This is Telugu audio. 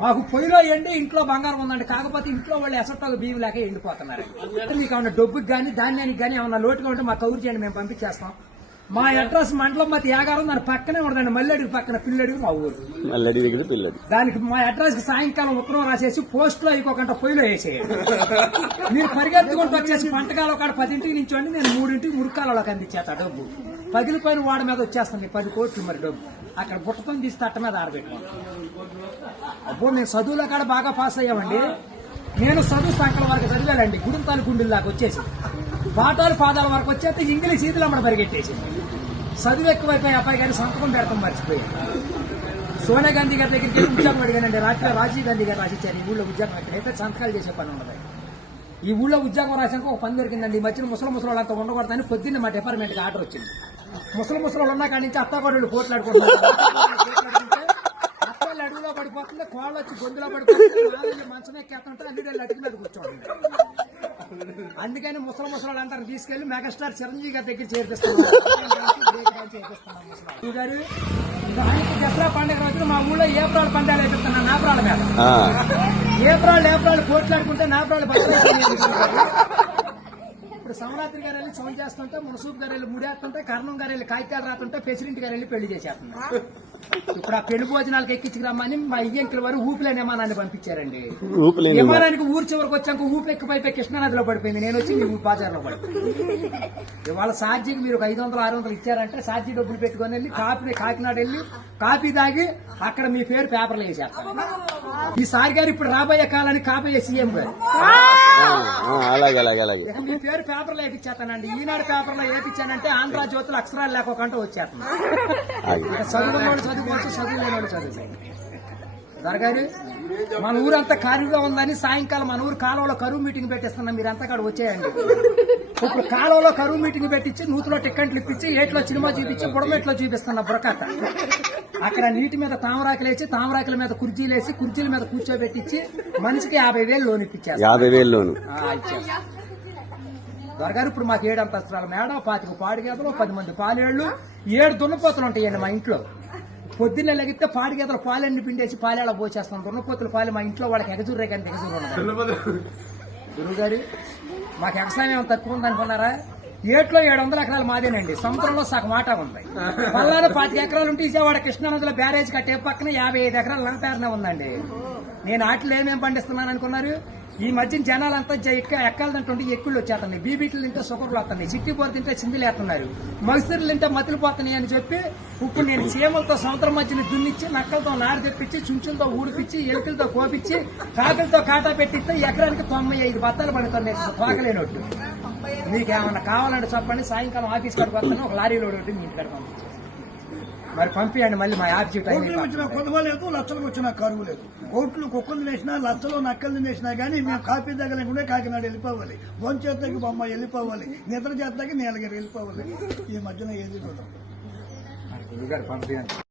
మాకు పొయ్యిలో ఎండి ఇంట్లో బంగారం ఉందండి. కాకపోతే ఇంట్లో వాళ్ళు ఎసట్టాలు బియ్యం లేక ఎండిపోతున్నారు మీకు ఏమైనా డబ్బుకి కానీ ధాన్యానికి కానీ ఏమైనా లోటుగా ఉంటే మాకు కౌరు చేయండి మేము పంపించేస్తాం. మా అడ్రస్ మండలం మధ్య యాగారం దాని పక్కనే ఉండదండి మల్లెడికి పక్కన పిల్లడికి మా ఊరు. మల్లడి దగ్గర పిల్లడి. దానికి మా అడ్రస్కి సాయంకాలం ఉత్తరం రాసేసి పోస్ట్లో ఇంకొకంట పొయ్యిలో వేసేయండి. మీరు పరిగెత్తుకుంటూ వచ్చేసి పంటకాలం కాడ పదింటికి నించోండి. నేను మూడింటికి మురికాలలోకి అందించేస్తా డబ్బు. పగిలిపోయిన వాడి మీద వచ్చేస్తాను పది కోట్లు మరి డబ్బు. అక్కడ బుట్టతో తీసి తట్ట మీద ఆరబెట్టుకోండి. అబ్బో నేను చదువులో కాడ బాగా పాస్ అయ్యామండి. నేను చదువు సంకల వరకు చదివానండి. గుడింతాలు గుండెల దాకా వచ్చేసి. పాఠాలు పాదాల వరకు వచ్చేస్తే ఇంగ్లీష్ ఈదులు అమ్మడ పరిగెట్టేసి. చదువు ఎక్కువైపోయి అబ్బాయి గారి సంతకం పెడతాం మర్చిపోయాను. సోనియా గాంధీ గారి దగ్గరికి వెళ్ళి ఉద్యోగం అడిగానండి రాత్రి రాజీవ్ గాంధీ గారు రాసిచ్చారు ఈ ఊళ్ళో ఉద్యోగం ఎక్కడైతే సంతకాలు చేసే పని ఉండదు. ఈ ఊళ్ళో ఉద్యోగం రాసాక ఒక పని దొరికిందండి. ఈ మధ్యన ముసలి ముసలి వాళ్ళంతా ఉండకూడదని పొద్దున్న మా డిపార్ట్మెంట్కి ఆర్డర్ వచ్చింది. ముసలి ముసలి ఉన్నా కాడి నుంచి అత్తాకోడళ్ళు పోట్లాడుకుంటున్నారు అత్తలు అడుగులో పడిపోతుంది కోళ్ళు వచ్చి గొంతులో పడిపోతుంది నాలుగు మంచం ఎక్కేస్తుంటే అన్ని అటుకు మీద కూర్చోండి అందుకని ముసలి ముసలి వాళ్ళంతా తీసుకెళ్ళి మెగాస్టార్ చిరంజీవి గారి దగ్గర చేర్పిస్తున్నాం దసరా పండుగ రోజున మా ఊళ్ళో ఏప్రాల్ పందాలు వేపిస్తున్నాను నాపరాల మీద ఏప్రాల్ ఏప్రాల్ పోట్లాడుకుంటే నాపరాలు ఇప్పుడు సమరాత్రి గారు వెళ్ళి సౌండ్ చేస్తుంటే మునసూప్ గారు వెళ్ళి ముడేస్తుంటే కర్ణం గారు వెళ్ళి కాగితాలు రాస్తుంటే ప్రెసిడెంట్ గారు వెళ్ళి పెళ్ళి చేసేస్తున్నారు. ఇప్పుడు ఆ పెళ్ళి భోజనాలకు ఎక్కించుకురమ్మని మా ఇయ్యంకుల వారు ఊపిలేని విమానాన్ని పంపించారండి. విమానానికి ఊరు చివరికి వచ్చాక ఊపి ఎక్కిపోయి కృష్ణానదిలో పడిపోయింది. నేను వచ్చి మీ బాజార్లో పడిపోయింది. ఇవాళ సార్జీకి మీరు ఒక ఐదు వందలు ఆరు వందలు ఇచ్చారంటే సార్జీ డబ్బులు పెట్టుకొని వెళ్ళి కాపీ కాకినాడ వెళ్ళి కాపీ తాగి అక్కడ మీ పేరు పేపర్లో వేసేస్తారు. ఈ సార్ గారు ఇప్పుడు రాబోయే కాలానికి కాబోయే సీఎం గారు. మీ పేరు పేపర్లో వేపించేస్తానండి ఈనాడు పేపర్లో వేపించానంటే ఆంధ్ర జ్యోతులు అక్షరాలు వచ్చేస్తాను ఆగి. ఇక చదువుకున్నవాడు చదువుకోవచ్చు చదువు లేనివాడు చదువుకోవచ్చు దొరగారు మన ఊరంతా ఖాళీగా ఉందని సాయంకాలం మన ఊరు కాలువలో కరువు మీటింగ్ పెట్టిస్తున్నాం మీరంతా అక్కడ వచ్చేయండి. ఇప్పుడు కాలువలో కరువు మీటింగ్ పెట్టించి నూతిలో టిక్కెట్లు ఇప్పించి ఏట్లో సినిమా చూపించి బుడమెట్లో చూపిస్తున్న బుడకట్ట అక్కడ నీటి మీద తామరాకులు వేసి తామరాకుల మీద కుర్చీలు వేసి కుర్చీల మీద కూర్చోబెట్టించి మనిషికి యాభై వేలు లోన్ ఇప్పించారు యాభై వేల్లోను దొరగారు ఇప్పుడు మాకు ఏడు అంతస్తుల మేడ పాతిక పాడి గేదలు పది మంది పాలేళ్ళు ఏడు దున్నపోతులు ఉంటాయండి మా ఇంట్లో. పొద్దున్నే లెగితే పాడి గేదలు పాలన్నీ పిండేసి పాలేళ్ళ పోసేస్తాం. దున్నపోతుల పాలు మా ఇంట్లో వాళ్ళకి ఎగజూరే కానీ ఎగజూరు ఉండదు. గురువు గారు మాకు వ్యవసాయం ఏమైనా తక్కువ ఉందనుకున్నారా ఏట్లో ఏడు వందల ఎకరాలు మాదేనండి. సముద్రంలో సగం ఆట ఉంది. పల్లాలో పాతిక ఎకరాలు ఉంటే విజయవాడ కృష్ణానదిలో బ్యారేజ్ కట్టే పక్కన యాభై ఐదు ఎకరాలు నా పేరునే ఉందండి. నేను ఆటలు ఏమేమి పండిస్తున్నాను అనుకున్నారు? ఈ మధ్య జనాలంతా జ- ఎక్క ఎక్కాలు తింటుంటే ఎక్కుళ్ళు వచ్చేస్తున్నాయి. బీబీట్లు తింటే సుకర్లు వస్తున్నాయి. చిట్టిపోరు తింటే చిందులు వేస్తున్నారు. మగసిరులు తింటే మతులు పోతున్నాయి అని చెప్పి ఇప్పుడు నేను చీమలతో సముద్రం మధ్యన దున్నిచ్చి నక్కలతో నారు తెప్పించి చుంచులతో ఊడిపించి ఎలుకలతో కోపించి కాకలతో కాటా పెట్టిస్తే ఎకరానికి తొంభై ఐదు బత్తాలు పడుతున్నాయి. తోకలేనట్టు మీకు ఏమన్నా కావాలంటే చెప్పండి. సాయంకాలం ఆఫీస్ కడుపు వస్తాను. ఒక లారీలో ఒకటి మీ ఇంటికాడ మరి పంపించండి మళ్ళీ మా టైం కోట్లు వచ్చిన కొదవ లేదు లక్షలకు వచ్చిన కరువు లేదు. కోట్లు కుక్కలు వేసినా లక్షలు నక్కలు వేసినా కానీ మేము కాపీ దగ్గర కాకినాడ వెళ్ళిపోవాలి. భోంచేతకి బొమ్మ వెళ్ళిపోవాలి. నిద్ర చేతకి నీలగిరి వెళ్ళిపోవాలి. ఈ మధ్యన ఏది చూడం పంపించండి